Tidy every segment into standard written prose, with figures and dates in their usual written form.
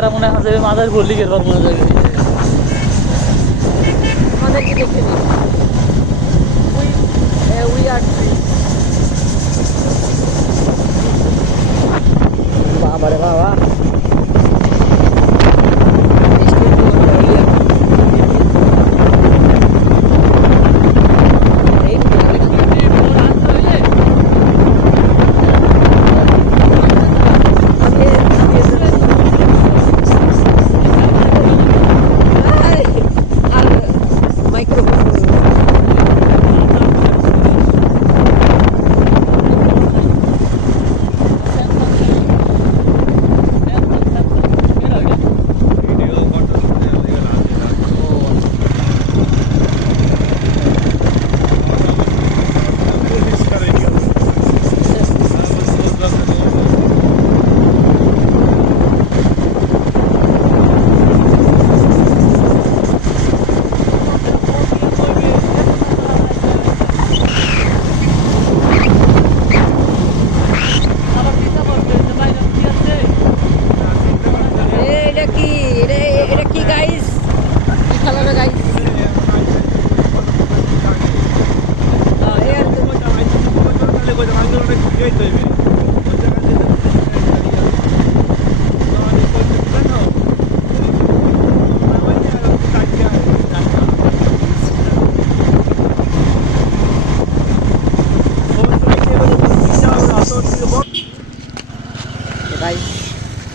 আর মনে হয় যে মাদার বললি এরপর মনে যাবে আমাদেরকে দেখে নিন উই আর বাবা রে বাবা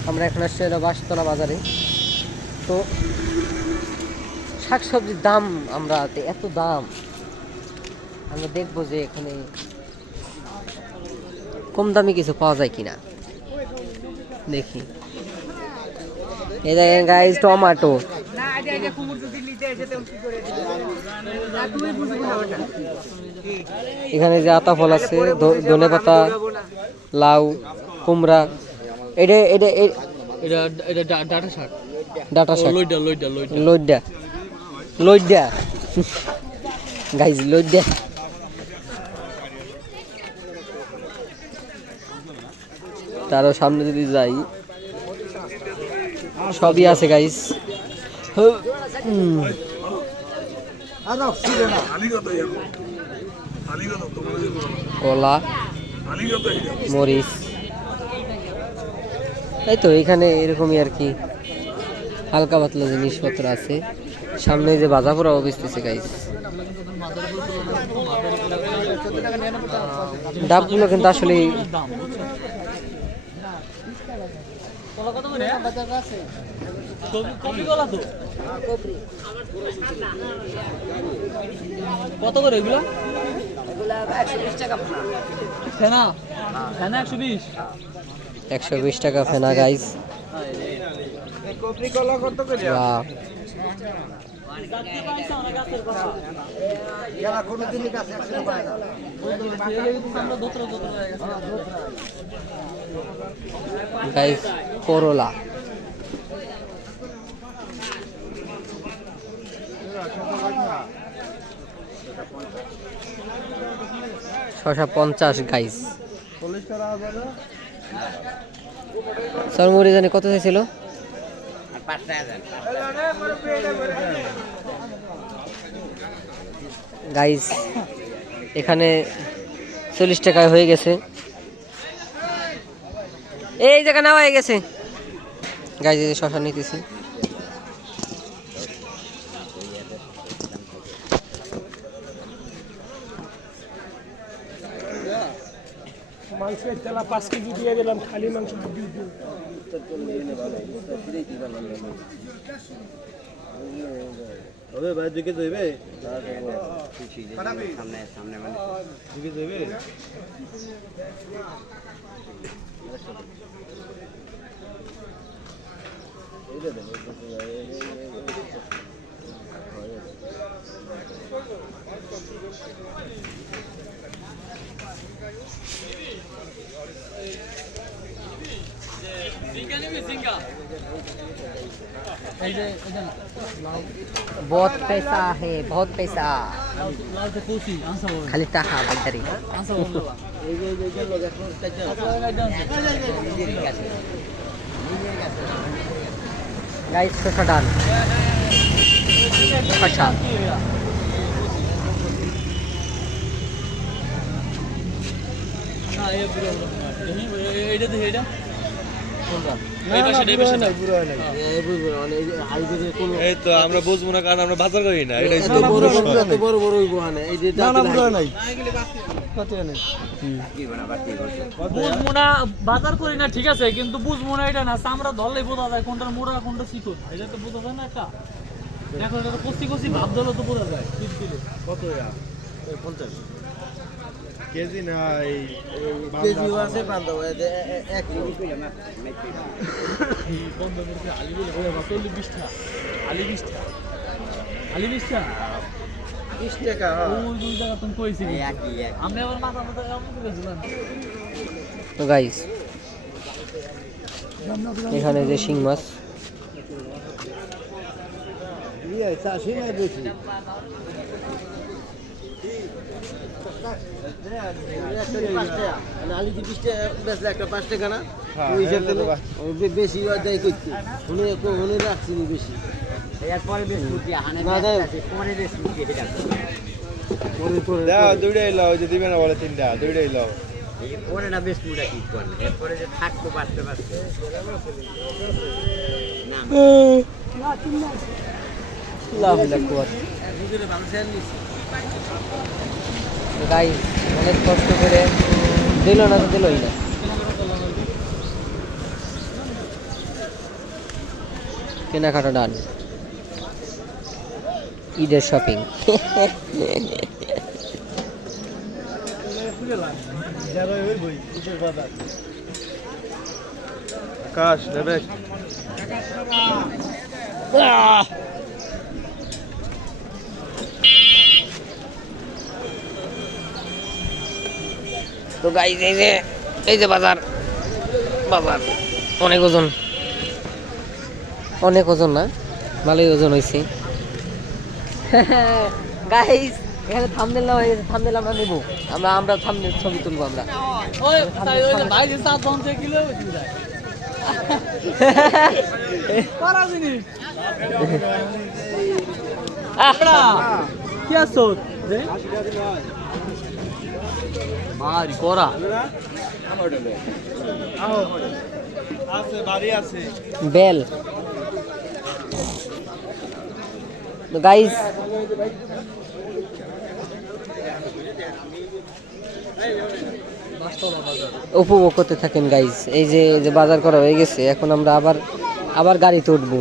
আমরা এখন আসছি বাসতলা বাজারে। তো শাকসবজির দাম আমরা এত দাম, আমরা দেখবো যে এখানে কম দামি কিছু পাওয়া যায় কিনা দেখি। এই দেখেন গাইস টমেটো, এখানে যে আতা ফল আছে, ধনে পাতা, লাউ, কুমড়া, এটা এটা এটা এটা ডাটা শাক ডাটা শাক, লইডা লইডা লইডা লইডা লইডা গাইস লইডা। তারও সামনে যদি যাই সবই আছে গাইস। কলা, মরিচ, এই তো এখানে এরকমই আর কি হালকা পাতলা জিনিসপত্র আছে। সামনে যে বাজা পোড়া অবস্থিছে গাইস, ডাবগুলো কিন্তু আসলে কত করে এগুলো? 120 টাকা ফেনা গাইস। গাইস করলা, শসা 50 গাইস। সরমুড়ি জানি কত চাইছিল? গাইস এখানে 40 টাকায় হয়ে গেছে। এই জায়গা নেওয়া হয়ে গেছে গাইস, এই শসা নিতেছি। মাংসের তেলা 5 কেজি দিয়ে দিলাম, খালি মাংস দিয়ে দিই। হবে ভাই, 2 কেজি হইবে? সামনে সামনে মানে 2 কেজি হইবে? बहुत पैसा है, बहुत पैसा, खाली टाका बैटारी। গাইস শসা ডান শসা না এই পুরো এইটা দেখি এটা কোনটা এই পাশে এই পাশে না পুরো হয় না এই বুঝবো মানে এই হাইওয়ে কোন এই তো আমরা বুঝবো না কারণ আমরা বাজার করি না এটা এত বড় বড় হইবো না এই যে না পুরো নাই বুঝমুনা বাজার করি না ঠিক আছে কিন্তু বুঝমুনা এটা না চামড়া ধরলেই বোঝা যায় কোনটার মোড়া কোনটা চিকন এটা তো বোঝা যায় না একটা এখন এটা কচি কচি ভাব ধরলে তো বোঝা যায় ঠিক দিলে কত 50 কেজি না এই কেজি আছে বান্ধ এক রুপিয়া না বন্ধ করতে আলি বলে ওই 40 20টা আলি 20টা আলি 20টা 20 টাকা ওই দুই জায়গা তুমি কইছি আমরা আবার মাথা মাথা এমন করেছিলাম তো গাইস এখানে যে শিং মাছ ইয়ে চাষি না বেশি আলি কি 20 টাকা বেচলে একটা 5 টাকা না ওই হিসাবে বেশি দেয় করতে উনি রাখছি বেশি এরপরে বেশ মুটি হানে না দেয় পরে বেশ মুটি এটা দাও দুইটাই লাও যে দিবে না বলে তিনটা দুইটাই লাও এই পরে না বেশ মুটা কি করবে এরপরে যে থাকতো বাঁচতে বাঁচতে না লাভ লাকুয়ার গাইস অনেক কষ্ট করে দিল না তো দিলই না কেনাকাটা ডান ঈদের শপিং আকাশ নেবে তো গাইস এই যে বাজার বাজার অনেক ওজন না ভালোই ওজন হয়েছে গাইস এখানে থাম্বনেল না হয়ে গেছে থাম্বনেল আমরা নেব আমরা থাম্বনেল ছবি তুলবো আমরা ওই তাই ওই যে ভাই যে 7 ঘন্টা কিলো হইছে যায় করা জিনিস আপড়া কি আছো রে মারি করা আছে বাড়ি আছে বেল তো গাইস উপভোগ করতে থাকেন গাইস এই যে বাজার করা হয়ে গেছে এখন আমরা আবার গাড়িতে উঠবো